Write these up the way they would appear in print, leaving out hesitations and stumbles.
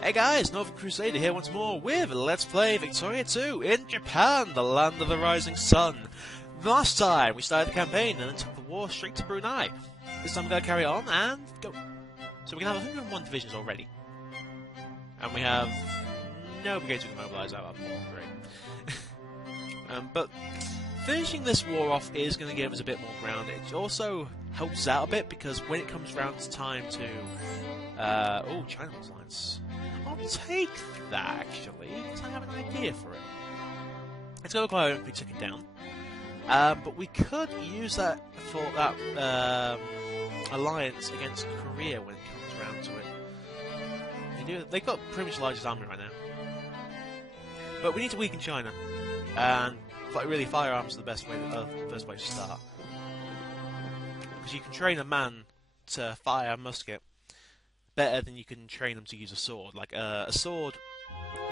Hey guys, Northern Crusader here once more with Let's Play Victoria 2 in Japan, the land of the rising sun. Last time we started the campaign and then took the war straight to Brunei. This time we're going to carry on and go. So we can have 101 divisions already. And we have no brigades we can mobilise out of more, great. But finishing this war off is going to give us a bit more ground. It also helps us out a bit because when it comes round to time to... oh, China Alliance. I'll take that, actually, because I have an idea for it. It's going to require everything taken down. But we could use that for that alliance against Korea when it comes around to it. They've got pretty much the largest army right now. But we need to weaken China. And really, firearms are the best way, first place to start. Because you can train a man to fire a musket better than you can train them to use a sword. Like, a sword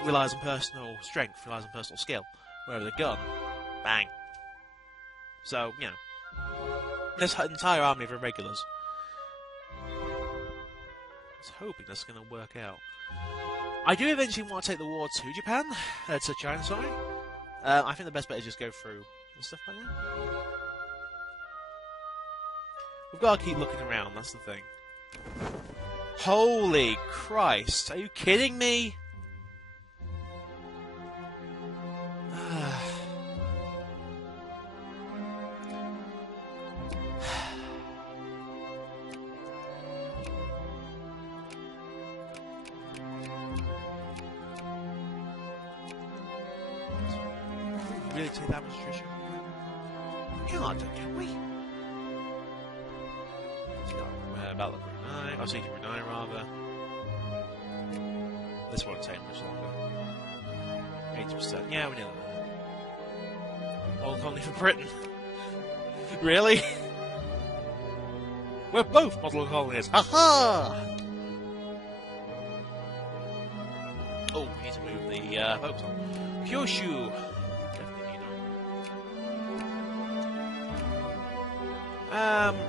relies on personal strength, relies on personal skill, whereas a gun, bang. So, you know, this entire army of irregulars. I was hoping that's going to work out. I do eventually want to take the war to Japan, to China, sorry. I think the best bet is just go through this stuff by now. We've got to keep looking around, that's the thing. Holy Christ, are you kidding me? Really take that much attrition? God, can we? Battle of Brunei. I'll say Brunei rather. This won't take much longer. 80%. Yeah, we know that. All colony for Britain. Really? We're both model colonies. Ha-ha! Oh, we need to move the focus on Kyushu.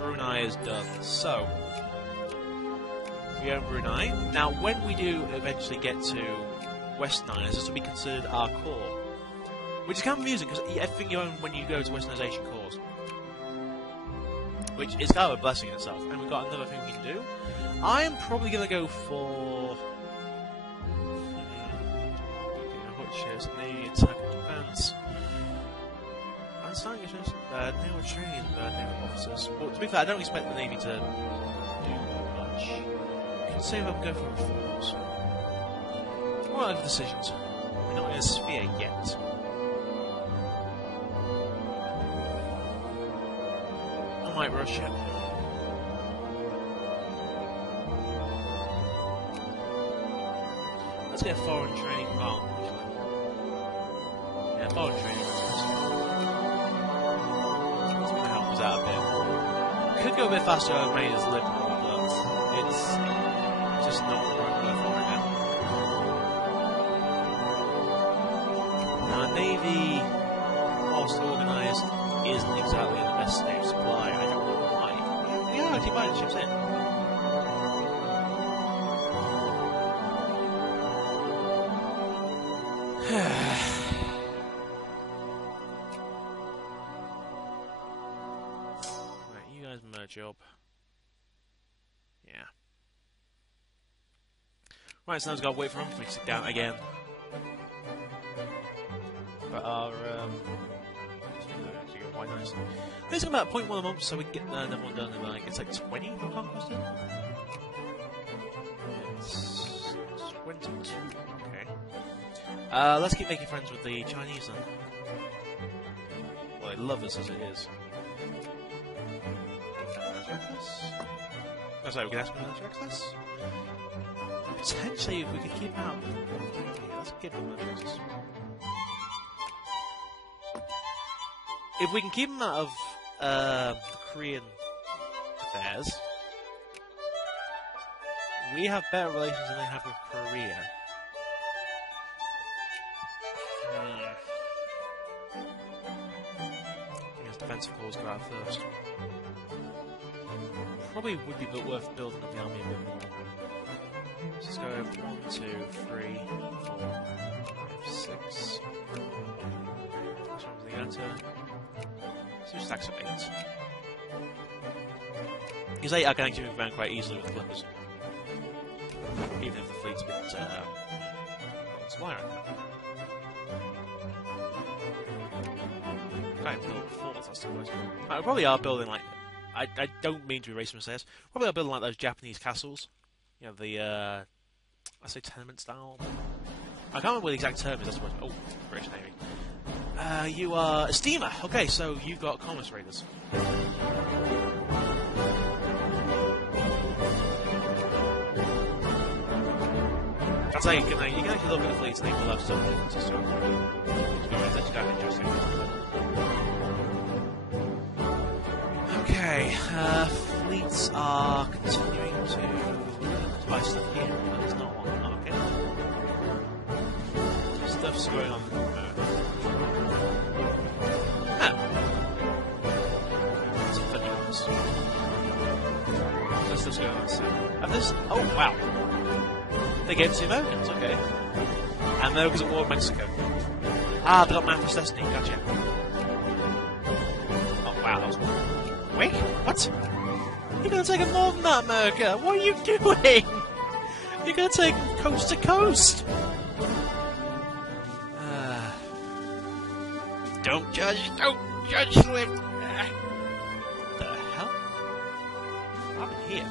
Brunei is done. So, we own Brunei. Now, when we do eventually get to Western Islands, this will be considered our core. Which is kind of amusing, because everything you own when you go to Westernization cores. Which is kind of a blessing in itself. And we've got another thing we can do. I am probably going to go for... what shares in the attack and defense? I'm starting to show naval training naval officers. Well, to be fair, I don't expect the Navy to do much. You can see if I can go for reforms. What are the decisions? We're not in a sphere yet. I might rush it. Let's get foreign training. Oh, actually. Yeah, foreign training. Out a bit. Could go a bit faster and made as liberal, but it's just not right right now. Now, Navy, whilst organised, isn't exactly in the best state of supply. I don't know why. We are actually buying ships in. Job. Yeah. Right, so now we've got to wait for him to sit down again. But our actually quite nice. It's about 0.1 a month, so we can get another one done in like it's like 20 for Conquest. It's 22. Okay. Let's keep making friends with the Chinese then. Well, they love us as it is. Oh, sorry, we can ask them to check this. Potentially, if we could keep out. Let's give them that. If we can keep them out of the Korean affairs, we have better relations than they have with Korea. I guess defensive calls go out first. Probably would be worth building up the army a bit more. Let's go 1, 2, 3, 4, 5, 6. Which one's the enter? 2 stacks of 8. Because 8 I can actually move around quite easily with clippers. Even if the fleet's a bit fly right now. Can't even build forts, that's the worst. I probably are building like... I don't mean to be racist when I say this. Probably are building like those Japanese castles. You know, the... I say tenement style. I can't remember what the exact term is, I suppose. Oh, British Navy. You are a steamer. Okay, so you've got commerce raiders. I'd say you can actually look at the fleets and they will have some differences to it. That's kind of interesting. Okay, fleets are continuing to buy stuff here, but there's not one market. Stuff's going on. That's a funny house. So stuff's going on. So, and this. Oh wow. They gave it to the Americans, okay. And Americans at war with Mexico. Ah, they got Manifest Destiny, gotcha. Oh wow, that was one. Wait, what? You're gonna take it more than that, America! What are you doing? You're gonna take coast to coast! Don't judge Slim! The hell? What happened here?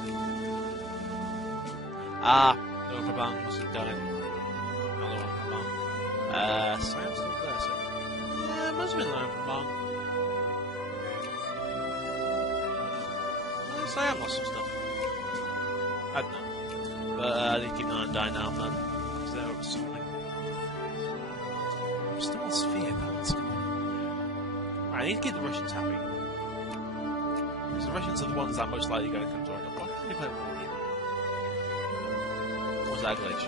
No, Prabang must have done it. Another one, Prabang. Siam's still there, so... Yeah, it must have been learned Prabang. Siam lost some stuff. I don't know. But, I need to keep an eye on Die Now, man. Because there was something. Still a sphere, that's good. Right, I need to keep the Russians happy. Because the Russians are the ones that are most likely going to come to our door. Why can't they play with me? Was that a glitch?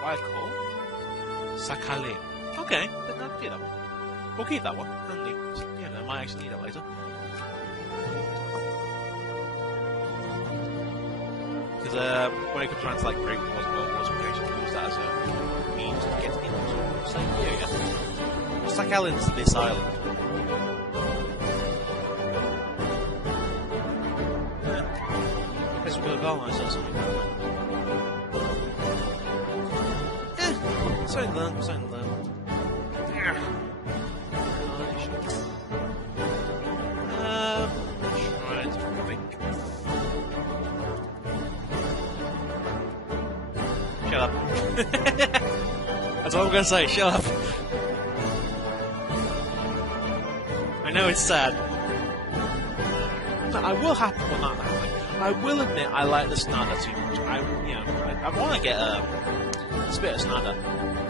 Why call? Sakhalin. Okay, then I'll do that one. We'll keep that one. Handy. Yeah, I might actually need that later. Because when it comes around to like Great Wars, World Wars, we actually use that as a means of getting into the same here again. Sakhalin's this island. We're going to colonize or something. Something learned, something learned. Trying to think. Shut up. That's all I'm going to say, shut up. I know it's sad. But I will happen when that happens. I will admit I like the Snada too much. I want to get a bit of Snada.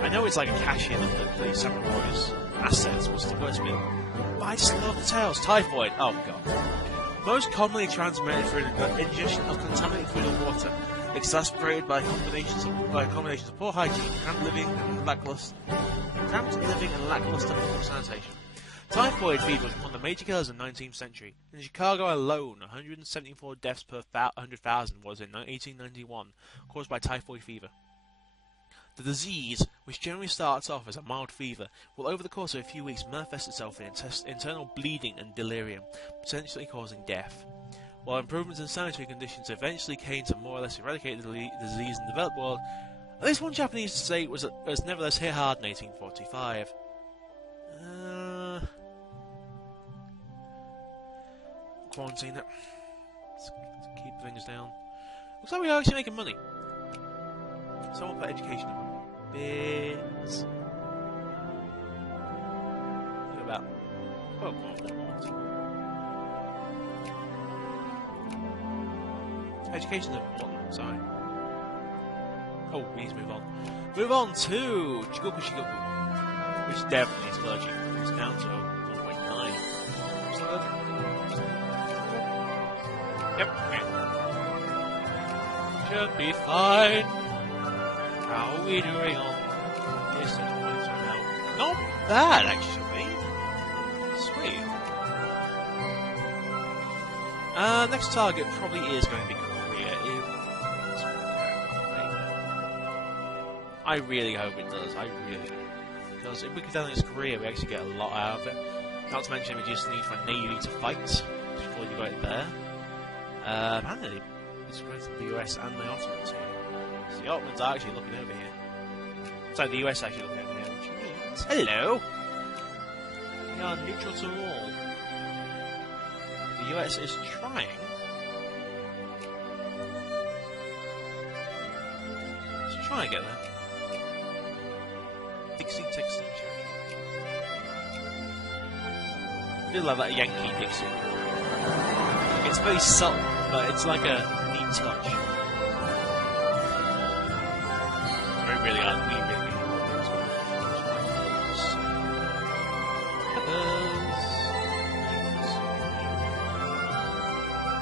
I know it's like a cash-in of the Samurai Warriors assets, what's the worst bit? But I just love the tales. Typhoid. Oh god. Most commonly transmitted through the ingestion of contaminated food or water, exacerbated by combinations of poor hygiene, cramped living and lackluster sanitation. Typhoid fever was one of the major killers of the 19th century. In Chicago alone, 174 deaths per 100,000 was in 1891, caused by typhoid fever. The disease, which generally starts off as a mild fever, will over the course of a few weeks manifest itself in internal bleeding and delirium, potentially causing death. While improvements in sanitary conditions eventually came to more or less eradicate the disease in the developed world, at least one Japanese state was nevertheless hit hard in 1845. Quarantine it. Let's keep things down. Looks like we are actually making money. Someone put education up a bit. About 12 Education's important, sorry. Oh, we need to move on. Move on to Chiguku Shiguku, which definitely is clergy. It's down to 1.9. Yep, okay. Should be fine. How are we doing on this points right now? Not bad, actually. Sweet. Next target probably is going to be Korea. I really hope it does. I really do. Because if we could down its career, we actually get a lot out of it. Not to mention, we just need for a navy to fight before you got it there. Apparently, it's going to the US and the Ottomans here. So the Ottomans are actually looking over here. So the US actually looking over here, which means hello. We are neutral to all. The US is trying. Let's try and get there. Dixie, Texas, I feel like that Yankee Dixie. It's very subtle, but it's like a neat touch. We really are.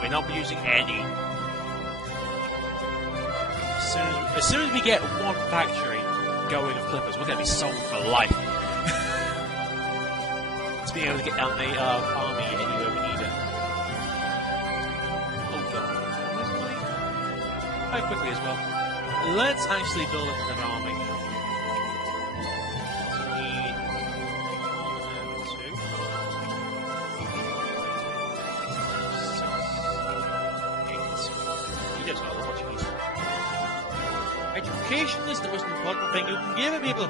We're not using any. As soon as we get one factory going of clippers, we're going to be sold for life. To be able to get down the army anywhere we need it. Oh god. Quite quickly as well. Let's actually build up an army. So we need 1, 2, 6, 8. You just got a lot of these. Education is the most important thing you can give it, people.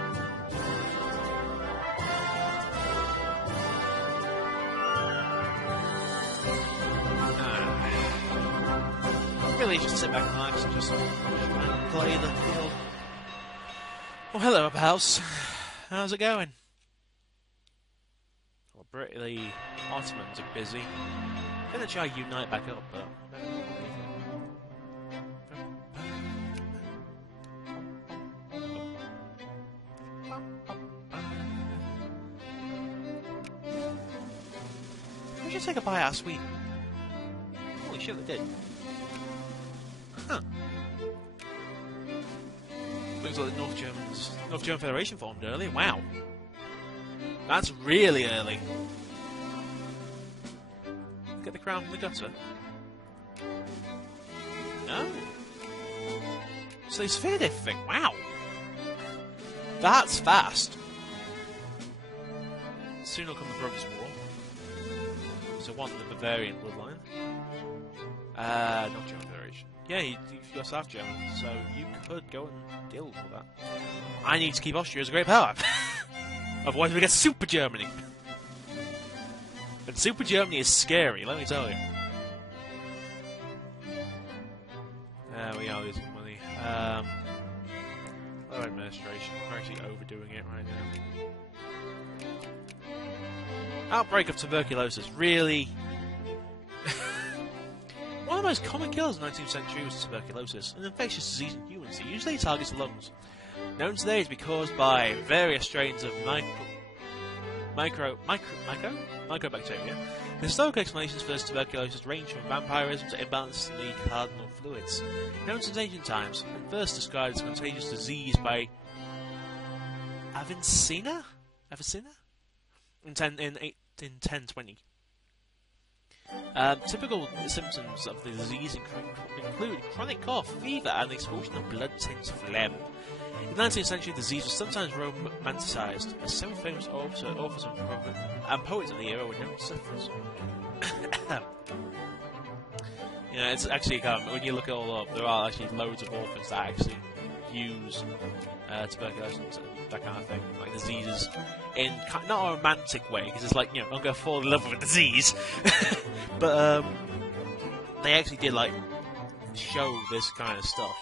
Really just sit back and relax and just play the field. Well, hello, pals. How's it going? Well, the Ottomans are busy. I'm going to try to unite back up, but... We should take a bite out of Sweden. Holy shit, they did. Huh. Looks like the North German Federation formed early. Wow. That's really early. Get the crown from the gutter. No. So they sphered everything. Wow. That's fast. Soon will come the Brothers' War. So one, the Bavarian bloodline. North German Federation. Yeah, you're South German, so you could go and deal with that. I need to keep Austria as a great power. Otherwise we get Super Germany. And Super Germany is scary, let me tell you. We are losing money. Low administration. We're actually overdoing it right now. Outbreak of tuberculosis. Really? One of the most common killers in the 19th century was tuberculosis, an infectious disease in humans that usually targets the lungs. Known today to be caused by various strains of mycobacteria. The historical explanations for this tuberculosis range from vampirism to imbalance in the cardinal fluids. Known since ancient times, and first described as a contagious disease by Avicenna? In 1020. Typical symptoms of the disease include chronic cough, fever, and the expulsion of blood-tinged phlegm. In the 19th century, the disease was sometimes romanticised, as some famous authors and poets of the era were known to suffer. It's actually when you look it all up, there are actually loads of authors that actually use tuberculosis and that kind of thing, like diseases, in not a romantic way, because it's like, I'm going to fall in love with a disease, but they actually did show this kind of stuff.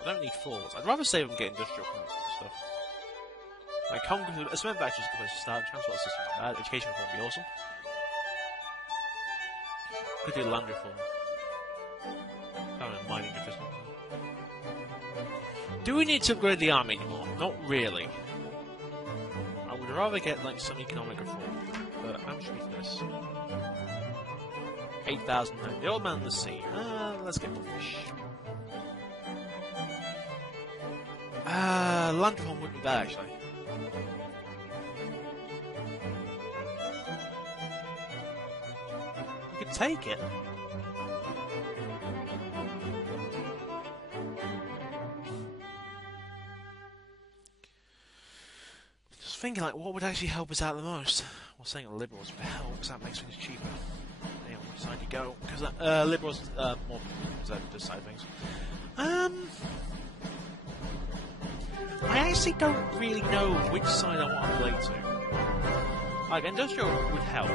I don't need forts. I'd rather save them get industrial stuff. Like Conquest, a cement factory is a good place to start. Transport system not bad. Education reform would be awesome. Could do land reform. Mining efficient. Do we need to upgrade the army anymore? Not really. I would rather get some economic reform. But how much is this? 8,000. The old man in the sea. Let's get more fish. Land reform wouldn't be bad actually. You could take it. thinking, like, what would actually help us out the most? Well, saying Liberals would help, because that makes things cheaper. Depending on which side you go. Because Liberals, more this side of things. I actually don't really know which side I want to play to. Like, industrial would help.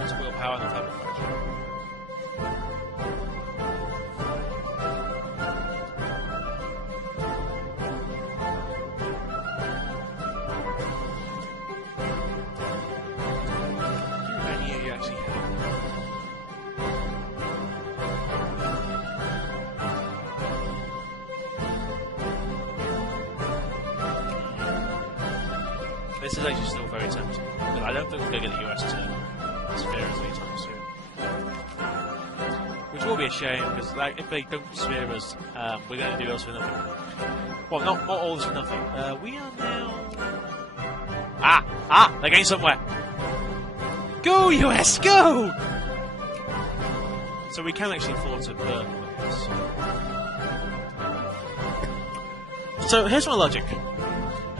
Also willpower and the thermal factory. This is actually still very tempting, but I don't think we're going to get the US to sphere us anytime soon. Which will be a shame, because like, if they don't sphere us, we're going to do this for nothing. Well, not all this for nothing. We are now... They're getting somewhere! Go, US, go! So we can actually afford to burn them, I guess. So here's my logic.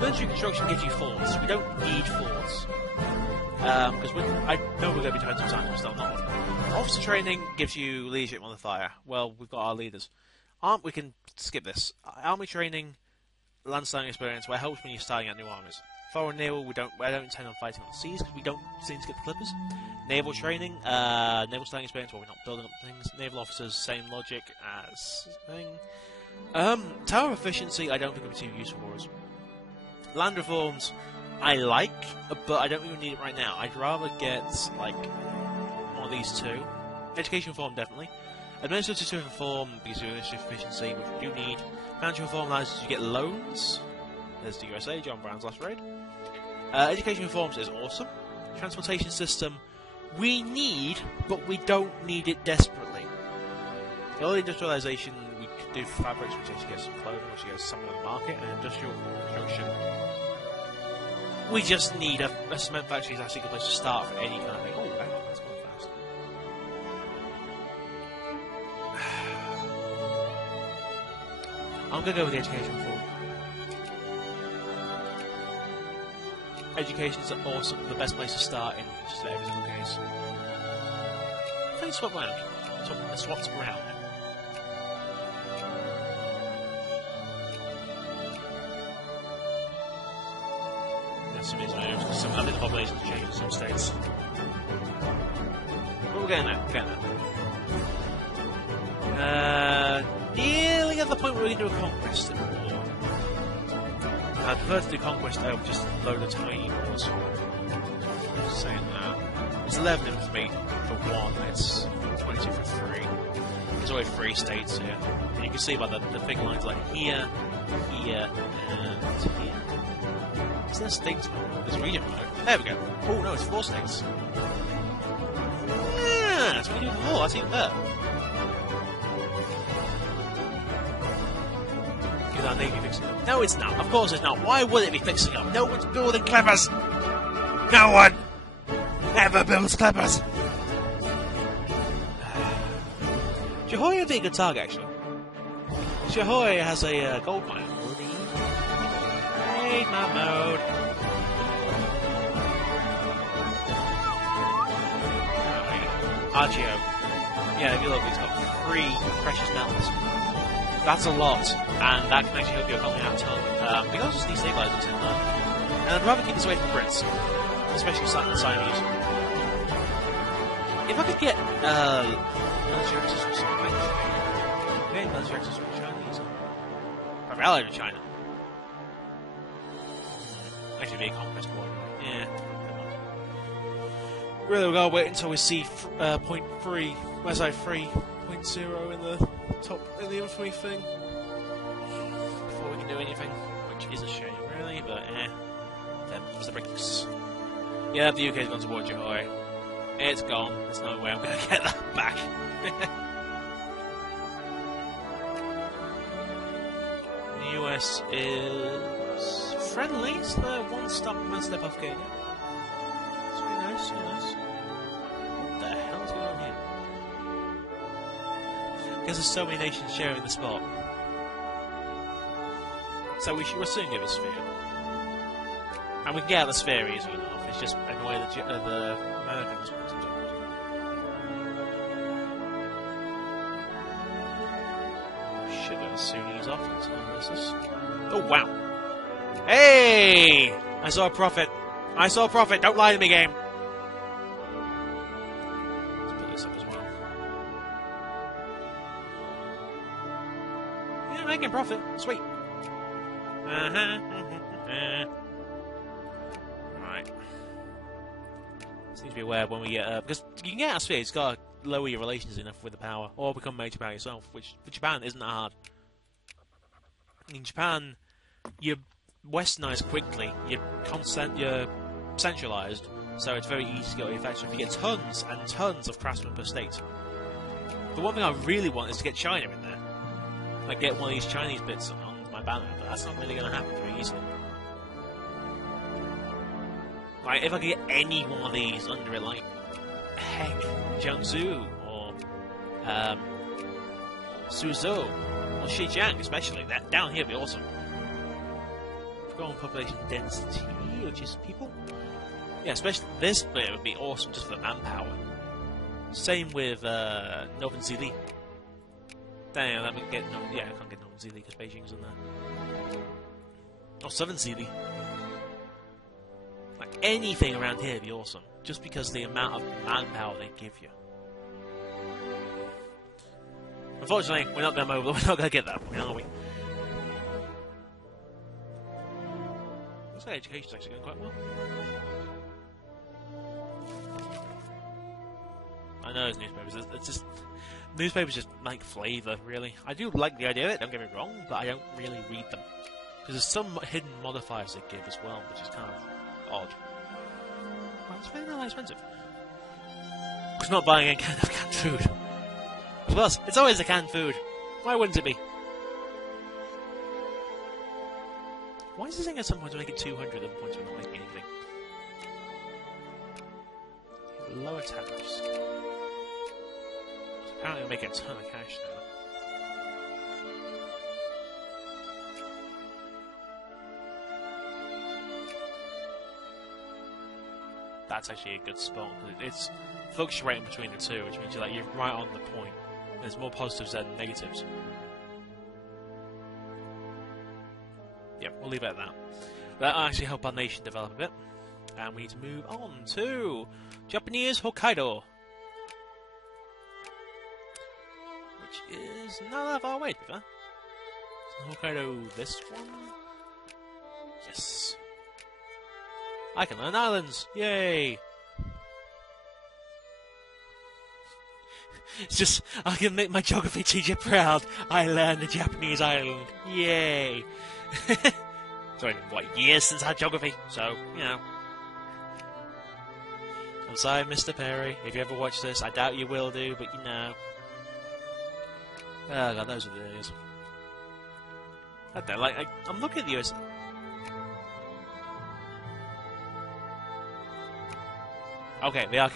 Military construction gives you forts. We don't need forts. Because I know we're going to be tied some time, but still not. Officer training gives you leadership on the fire. Well, we've got our leaders. We can skip this. Army training, land starting experience, where it helps when you're starting out new armies. Foreign naval, I don't intend on fighting on the seas, because we don't seem to get the clippers. Naval training, naval starting experience, where we're not building up things. Naval officers, same logic as thing. Tower efficiency, I don't think would be too useful for us. Land reforms, I like, but I don't even need it right now. I'd rather get, like, one of these two. Education reform, definitely. Administrative reform gives you efficiency, which we do need. Financial reform allows you to get loans. There's the USA, John Brown's last raid. Education reforms is awesome. Transportation system, we need, but we don't need it desperately. Early industrialization, we could do fabrics, which actually gets some clothing, which gets some on the market, and industrial construction. We just need a cement factory is actually a good place to start for any kind of thing. Oh, hang on, that's going fast. I'm going to go with the education reform. Education's awesome, the best place to start in just every single case. I think swap round. Swapped round. Some of these moves, because I think the population's changed in some states. But we're getting there, nearly at the point where we can do a conquest in the war. I'd prefer to do conquest over just a load of tiny wars. Just saying that. It's 11 for me for one, it's 22 for 3. There's always 3 states here. And you can see by the big lines like here, here, and here. Is there states mode? There's region mode. There we go. Oh no, it's 4 states. Yeah, that's what we do before. That's even better. Is our navy fixing up? No, it's not. Of course it's not. Why would it be fixing up? No one's building clippers. No one ever builds clippers. Jahoy would be a good target, actually. Jahoy has a gold mine. Raid my mode. Archeo. Yeah, if you look, he's got 3 precious metals. That's a lot, and that can actually help your economy out a ton. Because just destabilize us in there. And I'd rather keep this away from the Brits, especially Siamese. If I could get military access from something, okay, military access from Chinese. I've allied with China. Actually, be a conquest war. Yeah. Really, we've got to wait until we see 0.3, where's that 3.0 in the top, in the infamy thing, before we can do anything, which is a shame, really, but then comes the bricks. Yeah, the UK's gone to war Jahoy. It's gone. There's no way I'm going to get that back. The US is friendly, so they're one step off getting it. It's really nice, really nice. What the hell is going on here? Because there's so many nations sharing the spot. So we'll soon give it sphere. And we can get out the sphere easily enough. It's just annoy the Americans. Should go Sunnis off. Oh wow! Hey! I saw a profit. I saw a profit. Don't lie to me, game. Let's put this up as well. Yeah, making profit. Sweet. Right. Just need to be aware when we get because you can get out of sphere. It's got to lower your relations enough with the power, or become major power yourself, which for Japan isn't that hard. In Japan, you're westernized quickly. You're centralized, so it's very easy to get all your factories. You get tons and tons of craftsmen per state. The one thing I really want is to get China in there. Like get one of these Chinese bits on my banner, but that's not really going to happen very easily. Like if I could get any one of these under it, like heck, Jiangsu or Suzhou or Xinjiang, especially that down here would be awesome. Growing population density, which is people. Yeah, especially this bit would be awesome just for the manpower. Same with Novan Zili. Damn, let me get I can't get Novan Zili because Beijing's in there. Oh, Southern Zili. Like anything around here would be awesome, just because the amount of manpower they give you. Unfortunately, we're not going to get that point, are we? Looks like education's actually going quite well. I know it's newspapers. It's just newspapers just make flavour, really. I do like the idea of it. Don't get me wrong, but I don't really read them because there's some hidden modifiers they give as well, which is kind of odd. Well, it's very not expensive. It's not buying a can of canned food. Plus, it's always the canned food. Why wouldn't it be? Why is this thing at some point to make it 200 and points we're not making anything? Lower tariffs. So apparently we're making a ton of cash now. That's actually a good spot. It's fluctuating between the two, which means you're right on the point. There's more positives than negatives. Yep, we'll leave it at that. That'll actually help our nation develop a bit. And we need to move on to Japanese Hokkaido. Which is not that far away, to be fair. Is Hokkaido this one? Yes. I can learn islands! Yay! It's just, I can make my geography teacher proud. I learned a Japanese island. Yay! It's only been, years since I had geography, so, you know. I'm sorry, Mr. Perry, if you ever watch this. I doubt you will do, but you know. Oh god, those are the days. I don't like, I'm looking at the US. Okay, they are.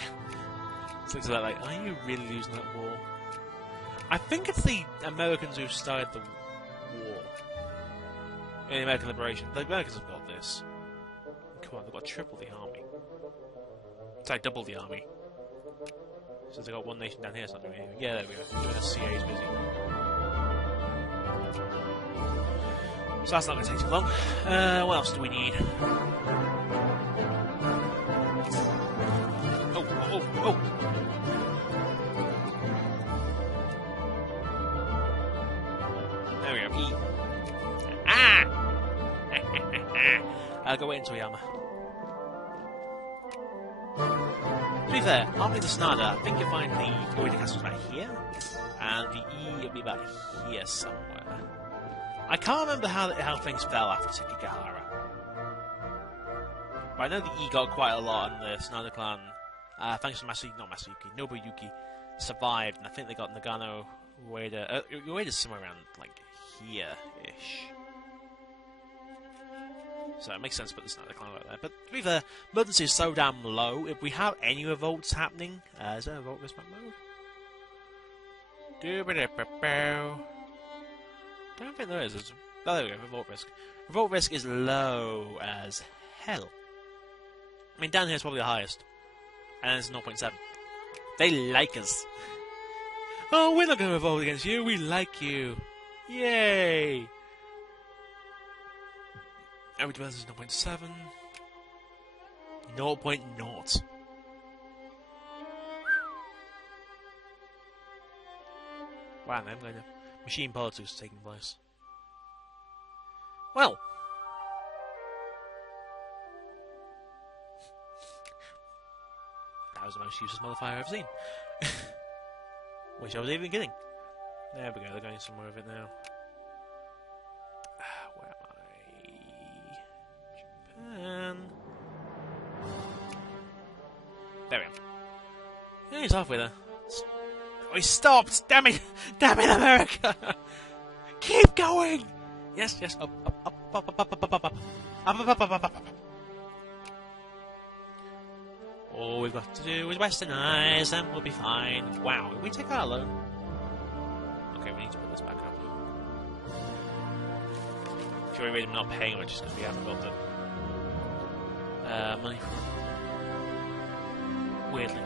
Looks like, are you really losing that war? I think it's the Americans who started the war. In the American liberation. The Americans have got this. Come on, they've got triple the army. It's like double the army. So they've got one nation down here, so not doing anything. Yeah, there we go. The CA is busy. So that's not going to take too long. What else do we need? Oh! There we go. E. Ah! I'll go wait until Yama. To be fair, Army of the Snada, I think you'll find the Oida Castle about here, and the E will be about here somewhere. I can't remember how things fell after Sekigahara. But I know the E got quite a lot, and the Snada clan, thanks to Nobuyuki, survived, and I think they got Nagano, Ueda. Ueda's somewhere around, like, here-ish. So it makes sense to put the Snada clan right there. But to be fair, emergency is so damn low. If we have any revolts happening, is there a revolt risk mode? I don't think there is. Oh, there we go, revolt risk. Revolt risk is low as hell. I mean, down here is probably the highest. And it's 0.7. They like us. Oh, we're not going to revolt against you. We like you. Yay! Average balance is 0.7. 0.0. Wow, I'm going to... Machine politics is taking place. Well... That was the most useless modifier I've ever seen. Wish I was even kidding. There we go, they're going somewhere with it now. Where am I? Japan. There we go. Yeah, he's halfway there. Oh, he stopped! Damn it! Damn it, America! Keep going! Yes, yes, up, up, up, up, up, up, up, up, up, up, up, up, up, up, up. All we've got to do is westernize and we'll be fine. Wow, did we take our loan? Okay, we need to put this back up. If you're really not paying much, it's because we haven't got the money from weirdly.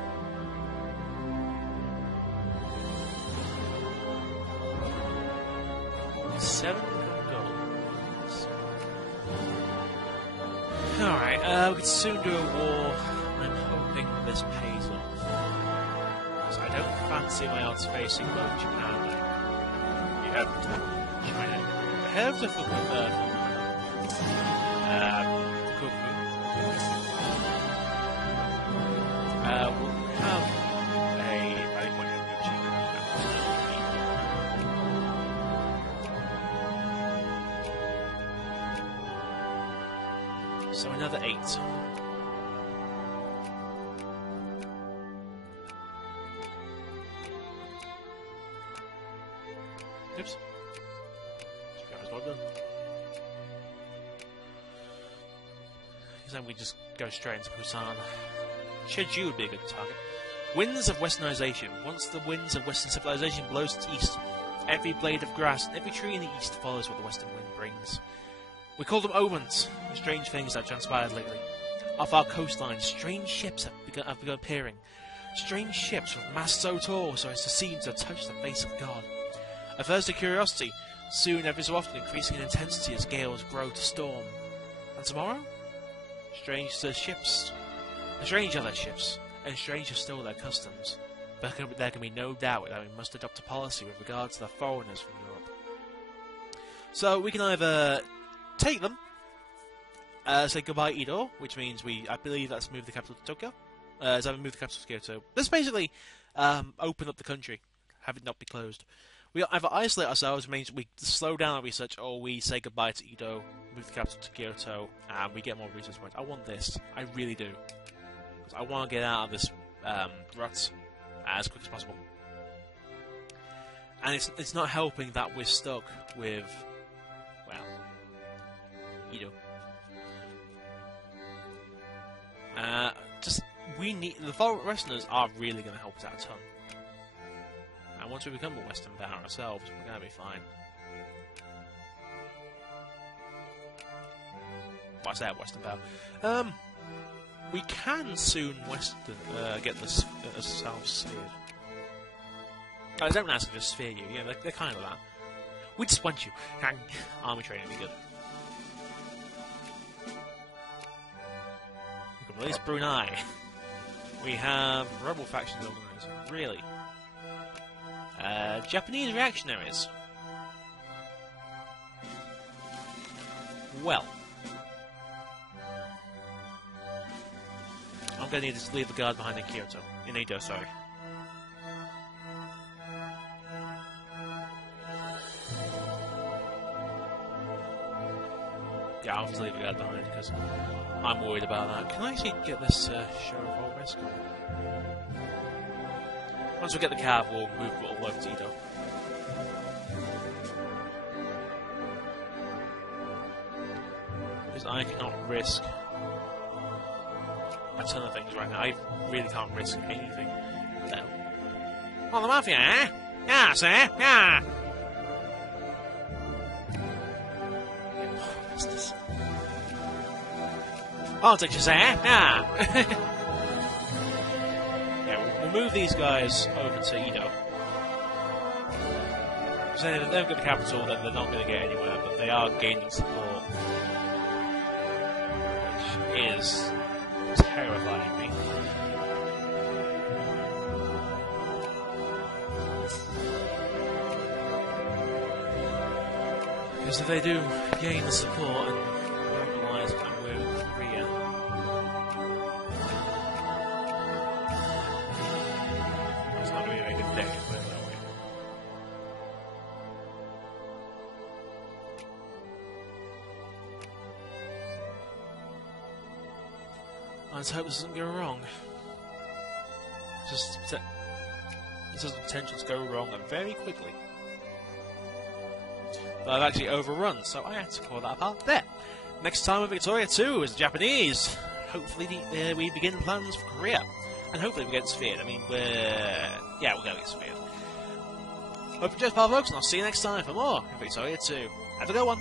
$7 gold. Alright, we could soon do a war. I'm hoping this pays off. Because I don't fancy my odds facing both Japan and China. Head to Fukuoka. We'll have a rally point in China. So another 8. Oops. That was well done. Because then we just go straight into Busan. Jeju would be a good target. Winds of westernization. Once the winds of western civilization blows to the east, every blade of grass and every tree in the east follows what the western wind brings. We call them omens, strange things that transpired lately. Off our coastline, strange ships have begun appearing. Strange ships with masts so tall so as to seem to touch the face of God. At first a curiosity, soon every so often increasing in intensity as gales grow to storm. And tomorrow? Strange are their ships, and strange are still their customs. But there can be no doubt that we must adopt a policy with regard to the foreigners from Europe. So we can either take them, say goodbye Edo, which means I believe that's move the capital to Tokyo. It's either move the capital to Kyoto. Let's basically open up the country, have it not be closed. We either isolate ourselves, which means we slow down our research, or we say goodbye to Edo, move the capital to Kyoto, and we get more research points. I want this. I really do. Because I want to get out of this rut as quick as possible. And it's not helping that we're stuck with, well, Edo. The foreign wrestlers are really going to help us out a ton. And once we become a Western power ourselves, we're going to be fine. Well, I say Western power. We can soon get the ourselves sphered. I don't ask to just sphere you. Yeah, they're kind of that. We just want you. Army training would be good. We can release Brunei. We have rebel factions organised. Really? Japanese reactionaries. Well. I'm going to need to leave the guard behind in Kyoto. In Edo, sorry. Yeah, I'll have to leave the guard behind because I'm worried about that. Can I actually get this show of all risk? Once we get the cav, we'll move all over to Edo. Because I cannot risk a ton of things right now. I really can't risk anything. No. Oh, the Mafia, eh? Yeah, sir, yeah! I'll take you, sir. Yeah, we'll move these guys over to Edo. So if they don't get the capital, then they're not going to get anywhere, but they are gaining support. Which is terrifying me. Because if they do gain the support and mobilise and move Korea, it's not going to be a good day, put it that way. Let's hope this doesn't go wrong. This has the potential to go wrong very quickly. But I've actually overrun, so I had to call that apart there. Next time with Victoria 2 is the Japanese. Hopefully we begin plans for Korea. And hopefully we get sphered. I mean, we'll go get sphered. Hope you enjoyed, pal folks, and I'll see you next time for more Victoria 2. Have a good one.